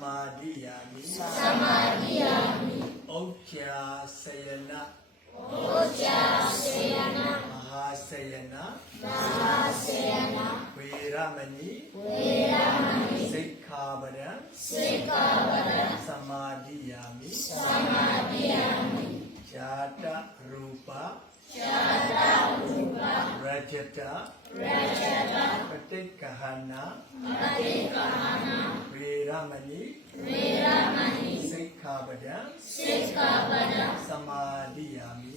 Samadhiyami. Ojja Sayana. Mahasayana. Veramani. Sikkhapada. Samadhiyami. Jata Rupa. Rajata. Patikahana. Veramani. Sikkhapada. Samadhiyami.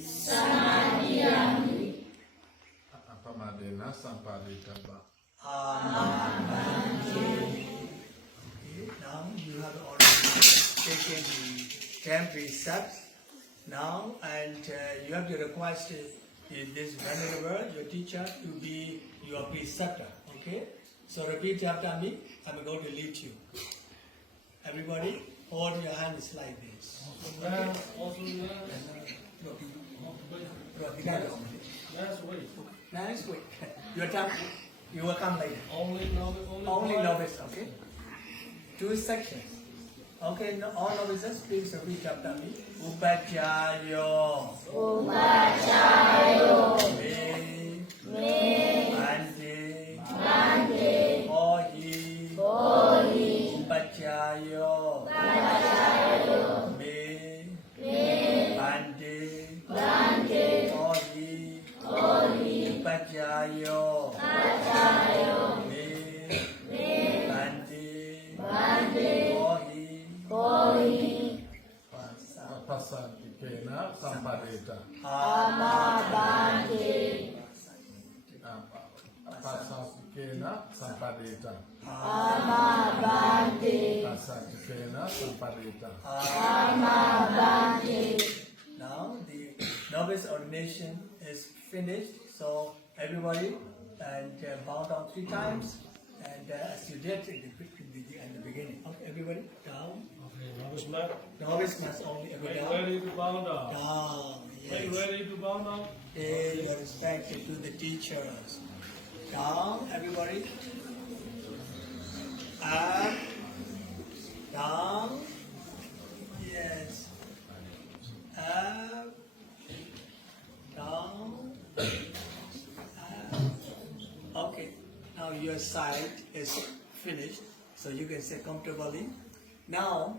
Apamadena sampaditaba. Okay, now you have already taken the 10 precepts. Now, and you have to request this venerable, your teacher, to be your preceptor. Okay? So repeat after me. I'm going to lead you. Everybody, hold your hands like this. Okay? Nice way. Your time, you will come later. Only Novice, okay? 2 sections. Okay, all novices, please repeat after me. Upachayo. Me. Bande. Ohi. Upachayo. Me. Bande. Ohi. Upachayo. Me. Bande. Ohi. Pasatikena sampadita. Pasatikena sampadita. Pasatikena sampadita. Now the novice ordination is finished, so everybody and bow down 3 times, and as you did in the beginning. Okay, everybody down. Novice must only go down. Ready to bow down. Down. Yes. Ready to bow down. Pay your respect to the teachers. Down, everybody. Up. Down. Yes. Up. Down. Up. Okay. Now your side is finished, so you can sit comfortably. Now